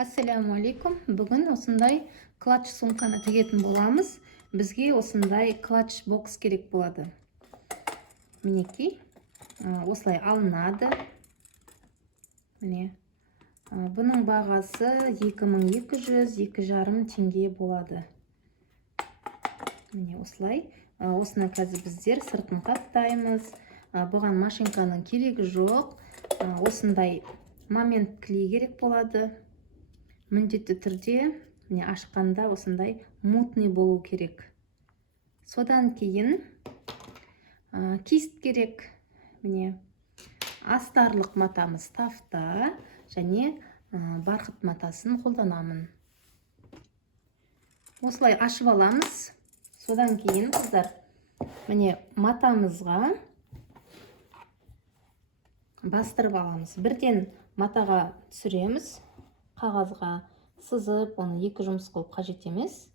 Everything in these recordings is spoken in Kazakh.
Ассаламу алейкум. Бүгін осындай клатч сумканы тігетін боламыз. Бізге осындай клатч бокс керек болады. Мінекей, осылай алынады. Міне, бұның бағасы 2200-2,5 теңге болады. Міне осылай. Осыны қазір біздер сыртын қаптаймыз. Бұған машинканың керегі жоқ. Осындай момент клей керек болады. Міндетті түрде ашқанда осындай мутный болу керек. Содан кейін кист керек. Міне астарлық матамыз тафта және барқыт матасын қолданамын. Осылай ашып аламыз. Содан кейін қыздар, міне матамызға бастырып аламыз. Бірден матаға түсіреміз. Қағазға сызып, оны екі жұмыс қылып қажет емес.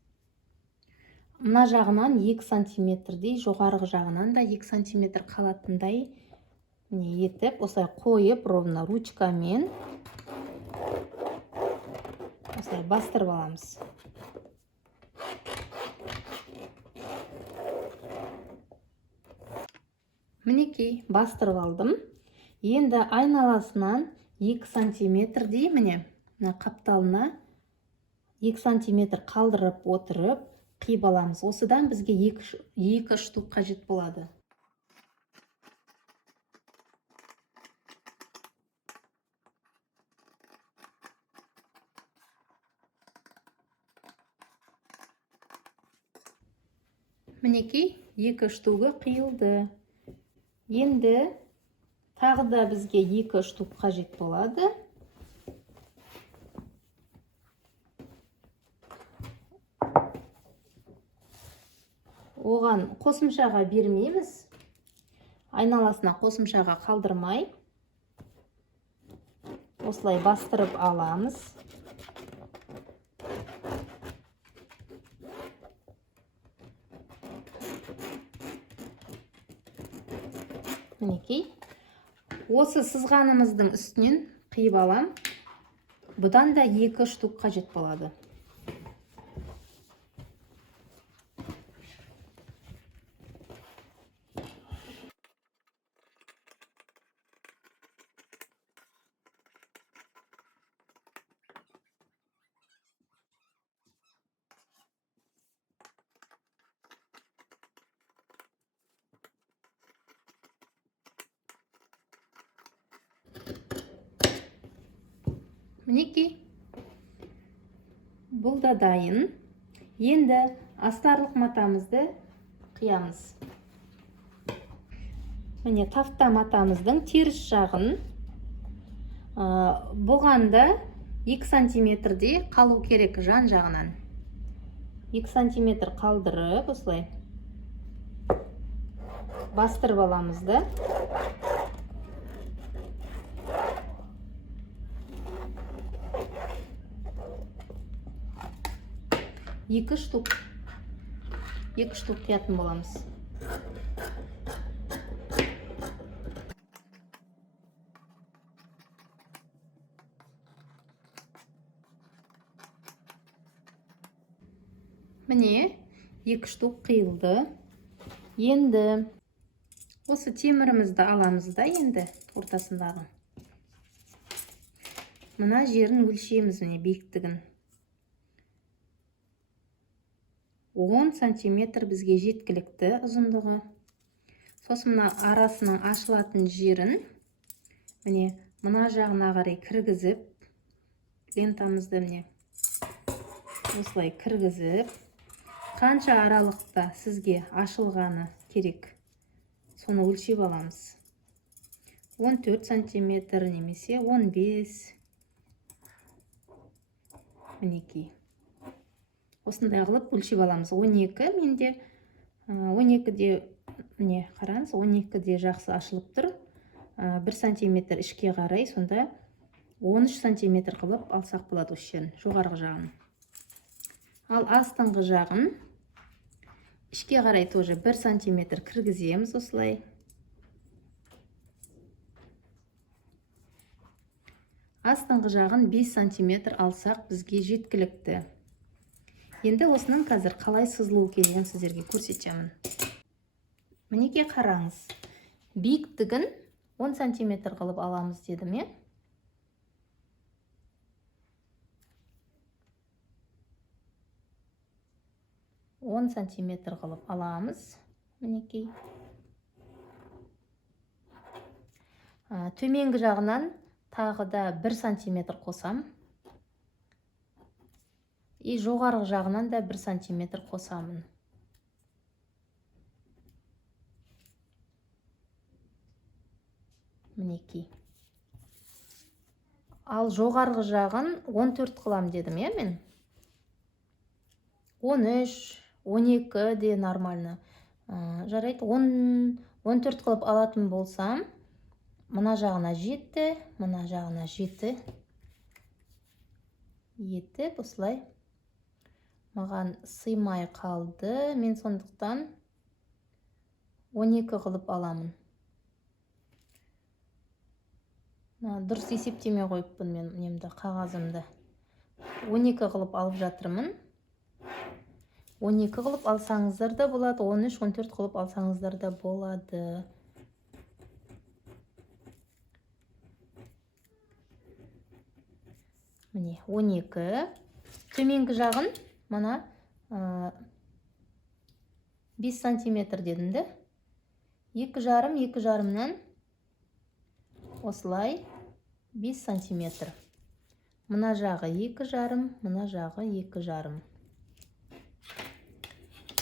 Мына жағынан 2 сантиметрдей, жоғарғы жағынан да 2 сантиметр қалатындай етіп, осылай қойып, ровно ручкамен осылай бастырып аламыз. Мінекей, бастырып алдым. Енді айналасынан 2 сантиметрдей, міне қапталына 2 сантиметр қалдырып отырып, қиып аламыз. Осыдан бізге 2 штук қажет болады. Мінекей, 2 штугі қиылды. Енді тағы да бізге 2 штук қажет болады. Оған қосымшаға бермейміз. Айналасына қосымшаға қалдырмай. Осылай бастырып аламыз. Мінекей. Осы сызғанымыздың үстінен қиып алам. Бұдан да 2 штук қажет болады. Мінекей, бұл да дайын. Енді астарлық матамызды қиямыз. Міне тафта матамыздың теріс жағын бұғанда 2 сантиметрдей қалу керек жан жағынан. 2 сантиметр қалдырып, осылай бастырып аламыз да. Екі штук қиятын боламыз. Міне, 2 штук қиылды. Енді осы темірімізді аламыз да, енді ортасындағы. Мына жерін өлшейміз, міне биіктігін. 10 сантиметр бізге жеткілікті ұзындығы. Сосын мына арасының ашылатын жерін міне мына жағына қарай кіргізіп, лентамызды міне осылай кіргізіп, қанша аралықта сізге ашылғаны керек, соны өлшеп аламыз. 14 сантиметр немесе 15. Мінекей. Осындай қылып өлшеп аламыз. 12, менде 12-де, міне қараңыз, 12-де жақсы ашылып тұр. 1 сантиметр ішке қарай, сонда 13 сантиметр қылып алсақ болады осы жерін, жоғарғы жағын. Ал астыңғы жағын ішке қарай тоже 1 сантиметр кіргіземіз осылай. астыңғы жағын 5 сантиметр алсақ бізге жеткілікті. Енді осының қазір қалай сызылу керегін сіздерге көрсетемін. Мінекей қараңыз. Биіктігін 10 сантиметр қылып аламыз дедім, е? Он сантиметр қылып аламыз. Мінекей. Төменгі жағынан тағы да 1 сантиметр қосам. И жоғарғы жағынан да 1 сантиметр қосамын. Мінекей. Ал жоғарғы жағын 14 қылам дедім, е мен? 13, 12 де нормально. Жарайды, 14 қылып алатын болсам, мына жағына 7, мына жағына 7. Етіп, осылай. Маған сыймай қалды. Мен сондықтан 12 қылып аламын. Дұрыс есептемей қойыппын мен немді, қағазымды. 12 қылып алып жатырмын. 12 қылып алсаңыздар да болады, 13, 14 қылып алсаңыздар да болады. Міне, 12. Төменгі жағын, мына 5 сантиметр дедімді. 2,5, 2,5-нан осылай 5 сантиметр. Мына жағы 2,5, мына жағы 2,5.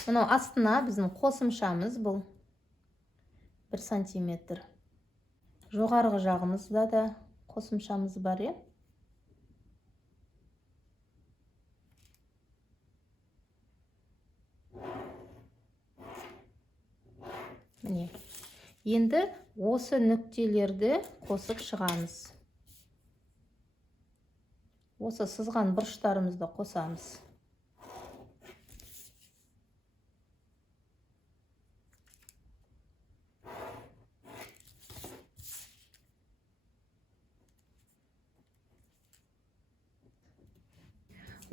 Мынау астына біздің қосымшамыз бұл 1 сантиметр. Жоғарғы жағымызда да қосымшамыз бар, е? Міне. Енді осы нүктелерді қосып шығамыз. Осы сызған бұрыштарымызды қосамыз.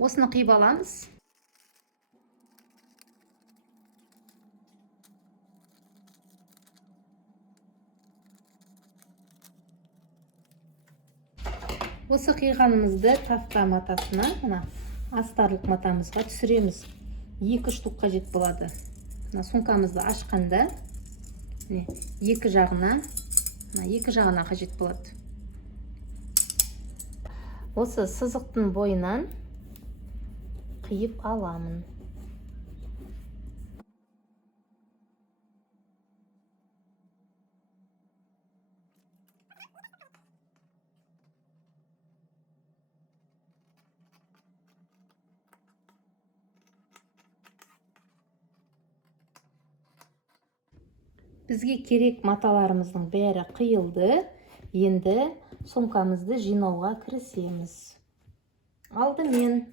Осыны қиып аламыз. Осы қиғанымызды тафта матасына, мына астарлық матамызға түсіреміз. 2 штук қажет болады. Мына сумкамызды ашқанда, екі жағына қажет болады. Осы сызықтың бойынан қиып аламын. Бізге керек маталарымыздың бәрі қиылды. Енді сумкамызды жинауға кірісеміз. Алдымен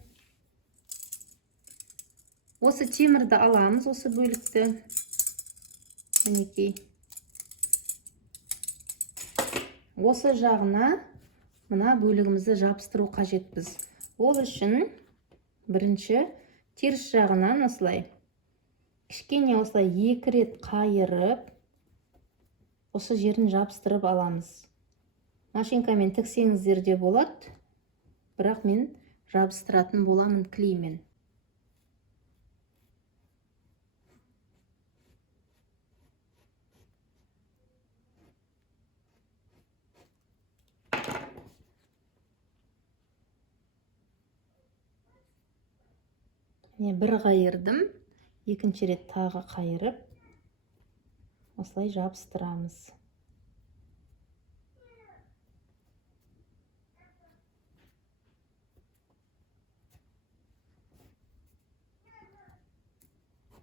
осы темірді аламыз, осы бөлікті. Мінекей. Осы жағына мына бөлігімізді жабыстыру қажетпіз. Ол үшін бірінші теріс жағынан осылай кішкене осылай 2 рет қайырып, осы жерін жабыстырып аламыз. Машинкамен тіксеңіздер де болады, бірақ мен жабыстыратын боламын клеймен. Бір қайырдым, екінші рет тағы қайырып, осылай жабыстырамыз.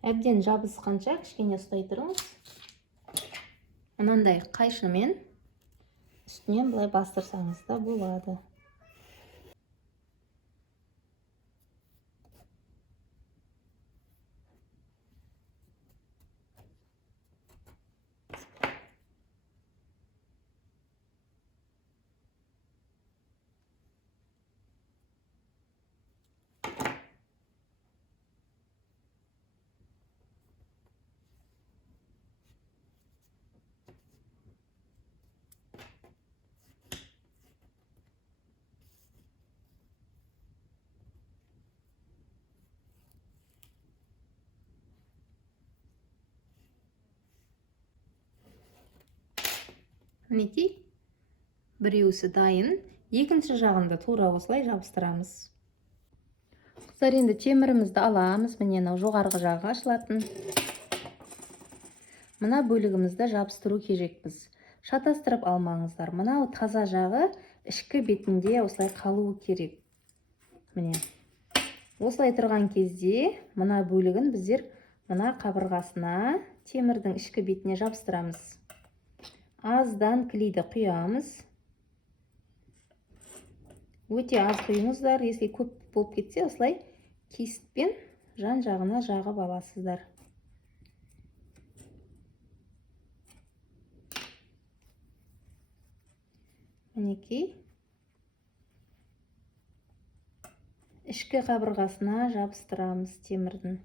Әбден жабысқанша кішкене ұстай тұрыңыз. Мынандай қайшымен үстінен былай бастырсаңыз да болады. мінекей біреусі дайын, екінші жағында тура осылай жабыстырамыз. Қыздар, енді темірімізді аламыз. Міне мынау жоғарғы жағы ашылатын. Мына бөлігімізді жабыстыру керекпіз. Шатастырып алмаңыздар. Мынау таза жағы ішкі бетінде осылай қалуы керек. Міне осылай тұрған кезде мына бөлігін біздер мына қабырғасына, темірдің ішкі бетіне жабыстырамыз. Аздан клейді құямыз. Өте аз құйыңыздар. Если көп болып кетсе, осылай кесікпен жан-жағына жағып аласыздар. Мінекей ішкі қабырғасына жабыстырамыз темірдің.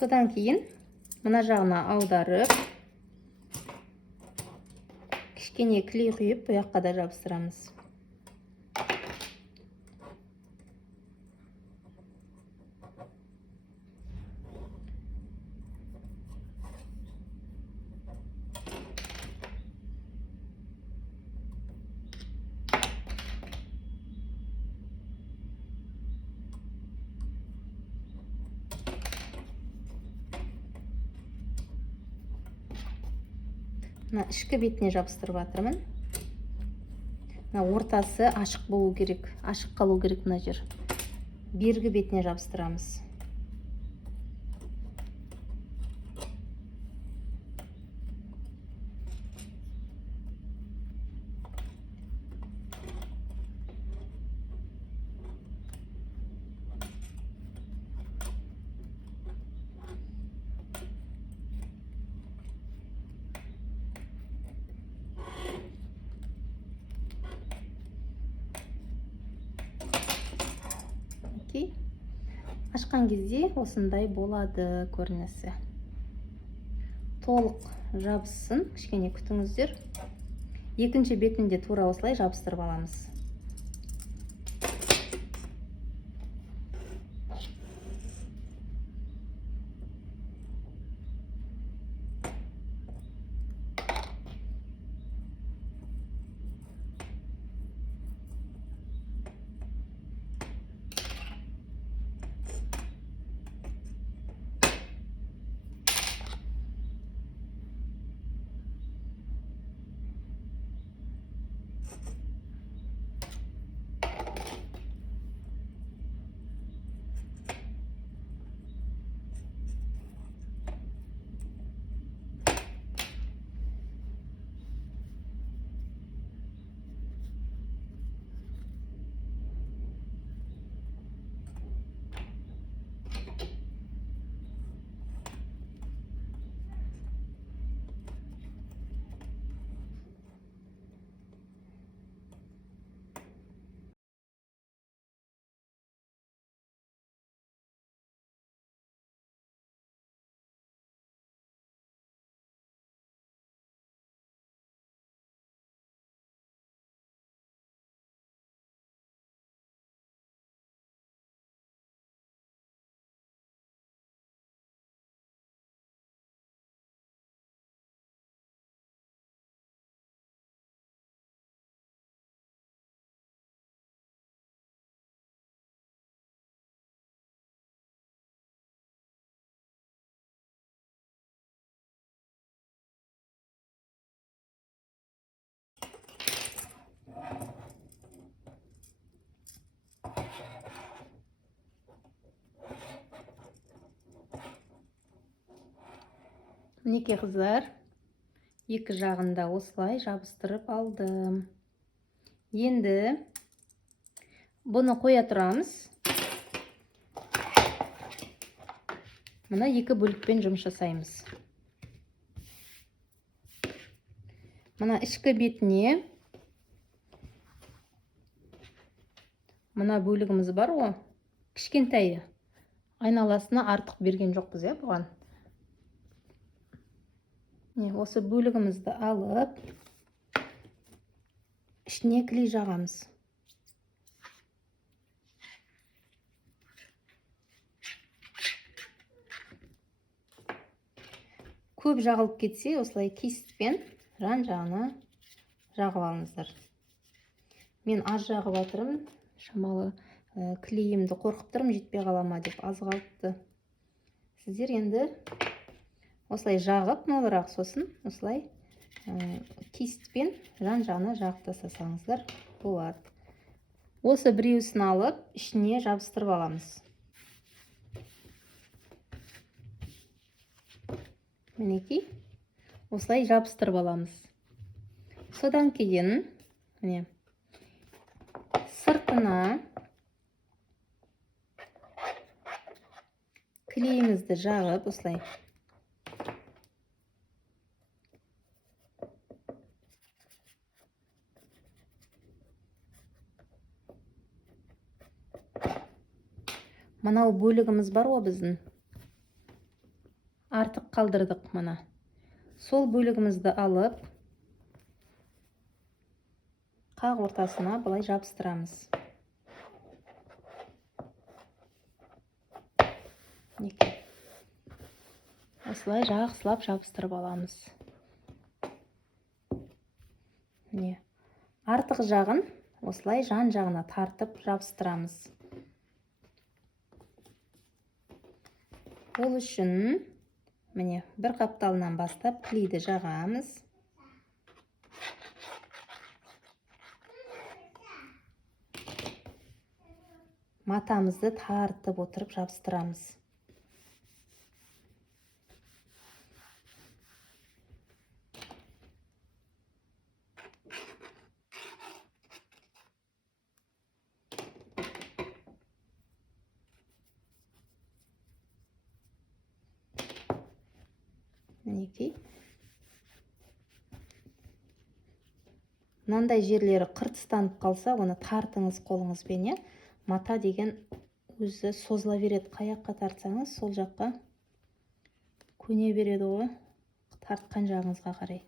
Содан кейін мына жағына аударып, кішкене клей құйып, бұл жаққа да жабыстырамыз. Мына ішкі бетіне жабыстырып жатырмын. Мына ортасы ашық болу керек, ашық қалу керек мына жер. Бергі бетіне жабыстырамыз. Ашқан кезде осындай болады көрінісі. Толық жабысын, кішкене күтіңіздер. Екінші бетінде тура осылай жабыстырып аламыз. Мінекей қыздар, екі жағында осылай жабыстырып алдым. Енді бұны қоя тұрамыз. Мына екі бөлікпен жұмыс жасаймыз. Мына ішкі бетіне мына бөлігіміз бар ғой, кішкентай, айналасына артық берген жоқпыз, бұған. Осы бөлігімізді алып, ішіне клей жағамыз. Көп жағылып кетсе, осылай кистпен жан-жағына жағып алыңыздар. Мен аз жағып жатырмын, шамалы клейімді қорқып тұрмын, жетпей қалама деп аз қалыпты. Сіздер енді осылай жағып, молырақ, сосын осылай кистпен жан-жағына жағып тастасаңыздар болады. Осы біреуісін алып, ішіне жабыстырып аламыз. Мінекей, осылай жабыстырып аламыз. Содан кейін, сыртына клейімізді жағып, осылай. Мынау бөлігіміз бар ғой біздің. Артық қалдырдық мына. Сол бөлігімізді алып, қақ ортасына былай жабыстырамыз. Осылай жақсылап жабыстырып аламыз. Артық жағын осылай жан-жағына тартып жабыстырамыз. Ол үшін бір қапталынан бастап клейді жағамыз. Матамызды тартып отырып жабыстырамыз. Мінекей. Мынандай жерлері қыртыстанып қалса, оны тартыңыз қолыңызбен. Мата деген өзі созыла береді. Қаяққа тартсаңыз, сол жаққа көне береді ғой, тартқан жағыңызға қарай.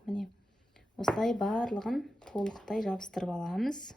Осылай барлығын толықтай жабыстырып аламыз.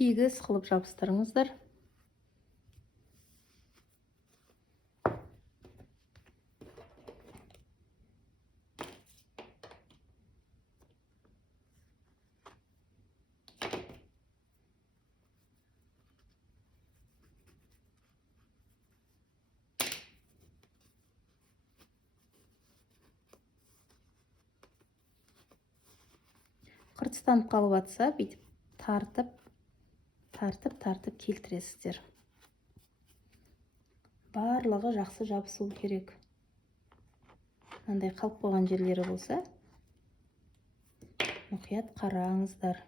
Тегіс қылып жабыстырыңыздар. Қыртыстанып қалып жатса, бүйтіп тартып келтіресіздер. Барлығы жақсы жабысу керек. Мынандай қалып қойған жерлері болса, мұқият қараңыздар.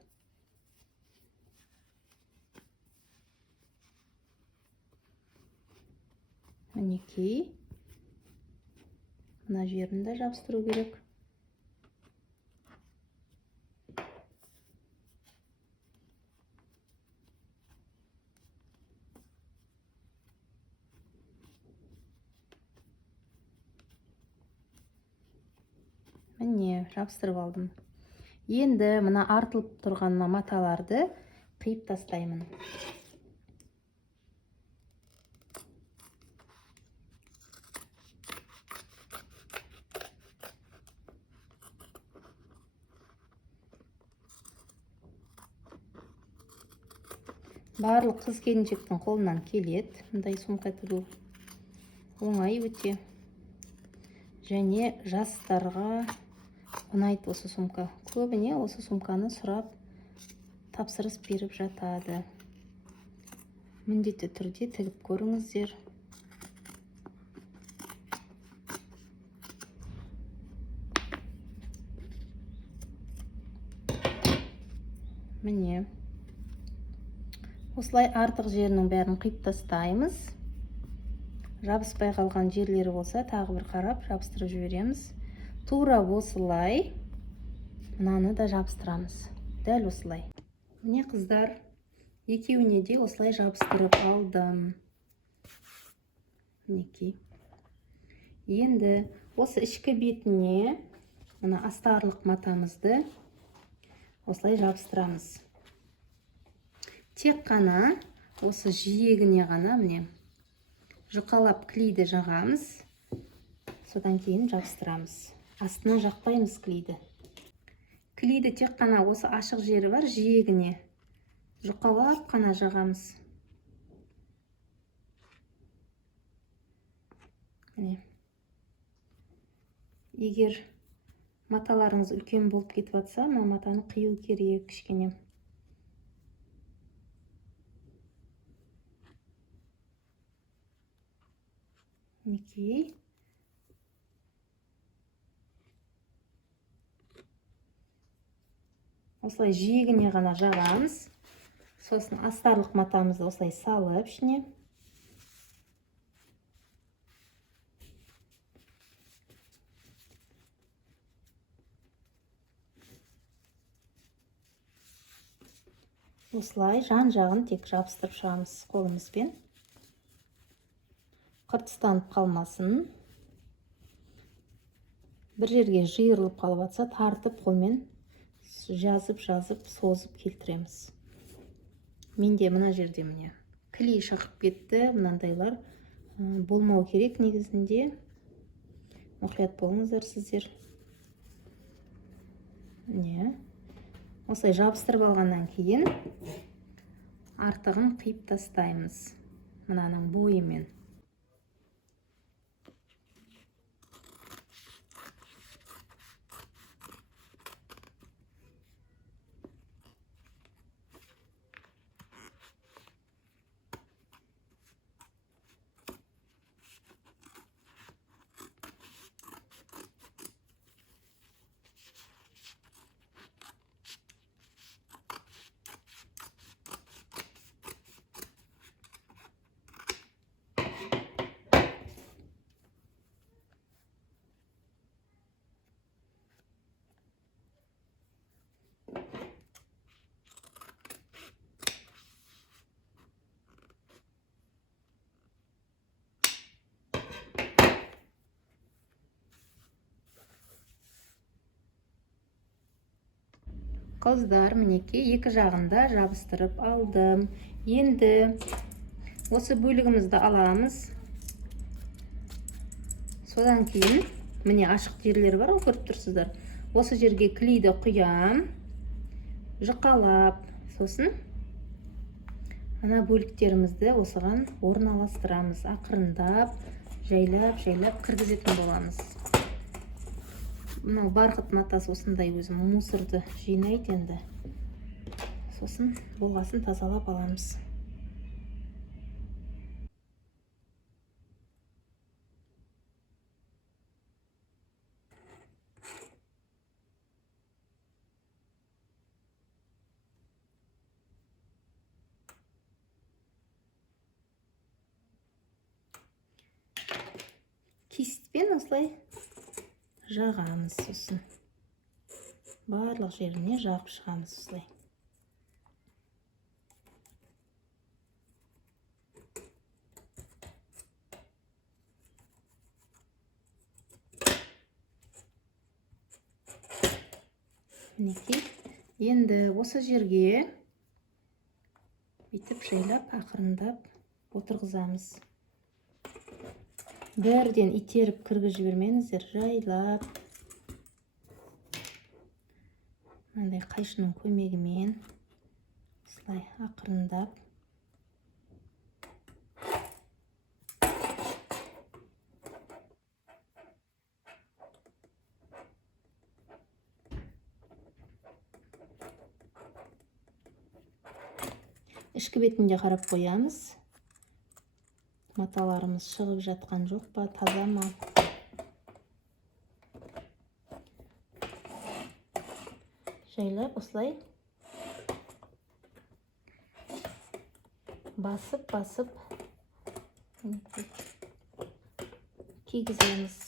Мінекей, мына жерінде жабыстыру керек. Міне, жабыстырып алдым. Енді мына артылып тұрған маталарды қиып тастаймын. Барлық қыз-келіншектің қолынан келеді. Мұндай сумка тігу оңай өте. Және жастарға ұнайды осы сумка. Көбіне осы сумканы сұрап тапсырыс беріп жатады. міндетті түрде тігіп көріңіздер. Міне осылай артық жерінің бәрін қиып тастаймыз. Жабыспай қалған жерлері болса тағы бір қарап жабыстырып жібереміз. Тура осылай мынаны да жабыстырамыз. Дәл осылай. Міне қыздар, екеуіне де осылай жабыстырып алдым. Мінекей. Енді осы ішкі бетіне мына астарлық матамызды осылай жабыстырамыз. Тек қана осы жиегіне ғана міне жұқалап клейді жағамыз. Содан кейін жабыстырамыз. Астына жақпаймыз клейді. Клейді тек қана осы ашық жері бар жиегіне жұқалап қана жағамыз. Міне. Егер маталарыңыз үлкен болып кетіп жатса, мына матаны қию керек кішкене. Мінекей. Осылай жиегіне ғана жағамыз. Сосын астарлық матамызды осылай салып ішіне. Осылай жан-жағын тек жабыстырып шығамыз қолымызбен. Қыртыстанып қалмасын. Бір жерге жиырылып қалып жатса, тартып қолмен жазып, созып келтіреміз. Менде мына жерде міне клей шығып кетті. Мынандайлар болмау керек негізінде. Мұқият болыңыздар сіздер. Міне. Осылай жабыстырып алғаннан кейін артығын қиып тастаймыз. Мынаның бойымен. Қыздар, мінекей екі жағында жабыстырып алдым. Енді осы бөлігімізді аламыз. Содан кейін міне ашық жерлер бар, көріп тұрсыздар. Осы жерге клейді құям, жұқалап, сосын ана бөліктерімізді осыған орналастырамыз. Ақырындап, жайлап кіргізетін боламыз. Мынау барқыт матасы осындай өзім мусорды жинайды енді. Сосын болғасын тазалап аламыз. Кистпен осылай жағамыз, сосын барлық жеріне жағып шығамыз осылай. Мінекей, енді осы жерге бүйтіп жайлап ақырындап отырғызамыз. Бірден итеріп кіргізіп жібермеңіздер, жайлап. Мынандай қайшының көмегімен осылай ақырындап. ішкі бетінде қарап қоямыз. Маталарымыз шығып жатқан жоқ па, таза ма? Жайлап осылай басып кигіземіз.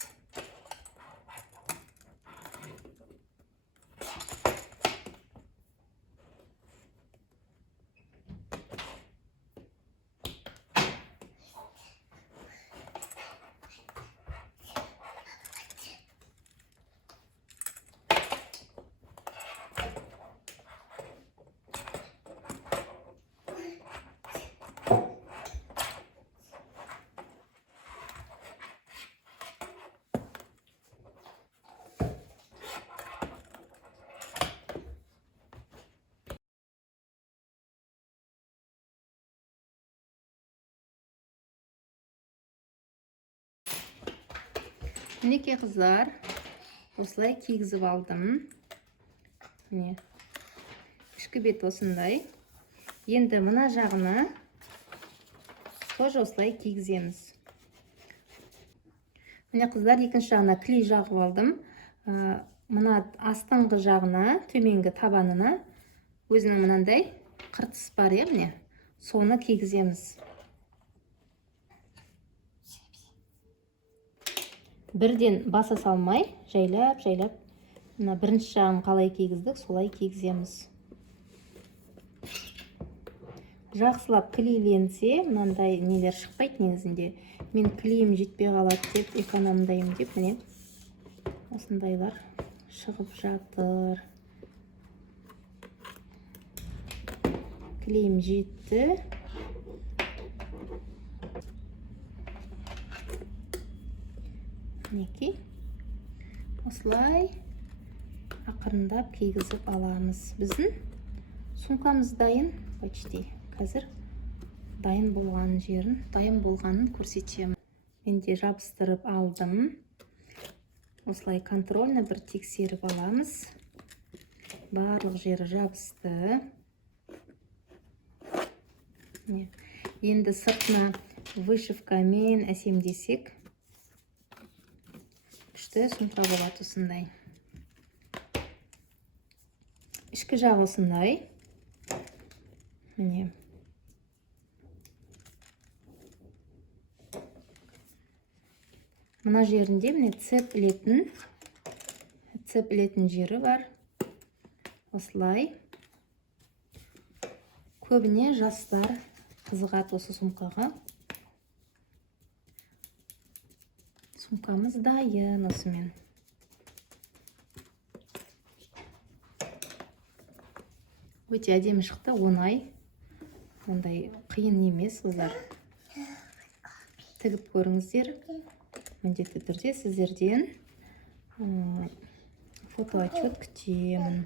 Мінекей қыздар, осылай кигізіп алдым. Міне, ішкі бет осындай. Енді мына жағына тоже осылай кигіземіз. Міне қыздар, екінші жағына клей жағып алдым. Мына астыңғы жағына, төменгі табанына өзінің мынандай қыртыс бар, міне, соны кигіземіз. Бірден баса салмай, жайлап, мына бірінші жағын қалай кигіздік, солай кигіземіз. Жақсылап клейленсе, мынандай нелер шықпайды негізінде. Мен клейім жетпей қалады деп, экономдаймын деп, міне осындайлар шығып жатыр. Клейім жетті. Мінекей, осылай ақырындап кигізіп аламыз. Біздің сумкамыз дайын, почти. Қазір дайын болғанын көрсетемін. Мен де жабыстырып алдым. Осылай контрольно бір тексеріп аламыз. Барлық жері жабысты. Енді сыртына вышивкамен әсемдесек, күшті сумка болады осындай. Ішкі жағы осындай. Міне. Мына жерінде міне цеп ілетін жері бар. Осылай. Көбіне жастар қызығады осы сумкаға. Сумкамыз дайын осымен. Өте әдемі шықты, оңай. Ондай қиын емес, қыздар. Тігіп көріңіздер. Міндетті түрде сіздерден фотоотчет күтемін.